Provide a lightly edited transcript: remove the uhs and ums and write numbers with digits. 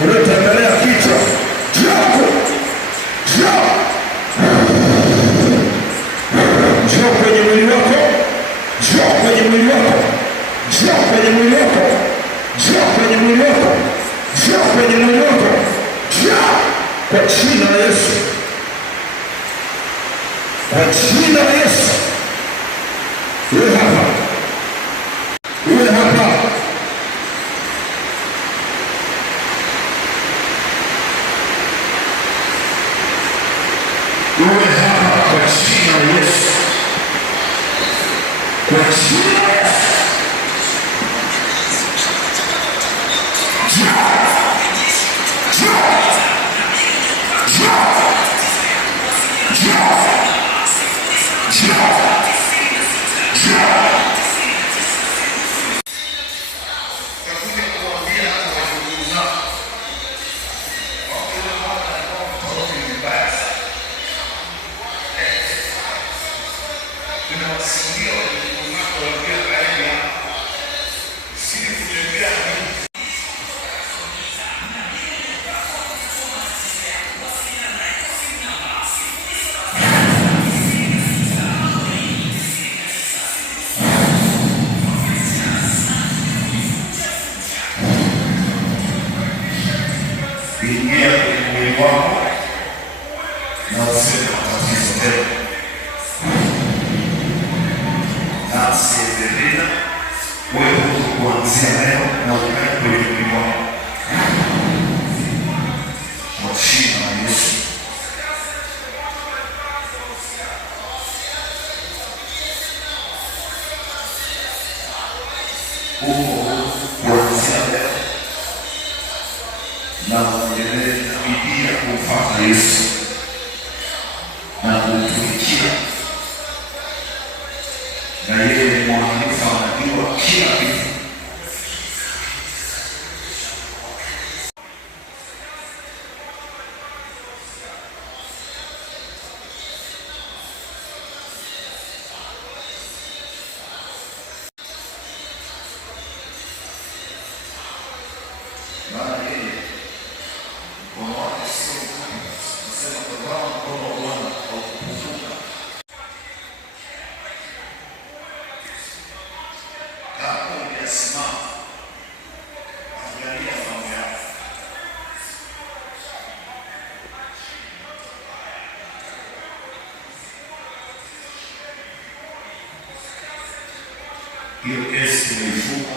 Unatembelea kichwa. Njoo. Njoo kwenye mwili wako. Njoo kwenye mwili wako. Njoo kwenye mwili wako. Njoo kwenye mwili wako. Njoo kwenye mwili wako. Njoo kwa jina la Yesu. Kwa jina la Yesu. Uwe hapa. Uwe hapa. Uwe hapa kwa jina la Yesu. Kwa jina la Yesu. Ingia kwenye mwili wako na usiwe na matatizo tena. Na siendelea wewe kuanzia leo na ukae kwenye mwili wako. Kwa jina la Yesu. Kuanzia leo na uendelee na bidii ya kumfuata Yesu na kumtumikia, na yeye mwaminifu, anajua kila kitu. Hiyo kesi imefungwa.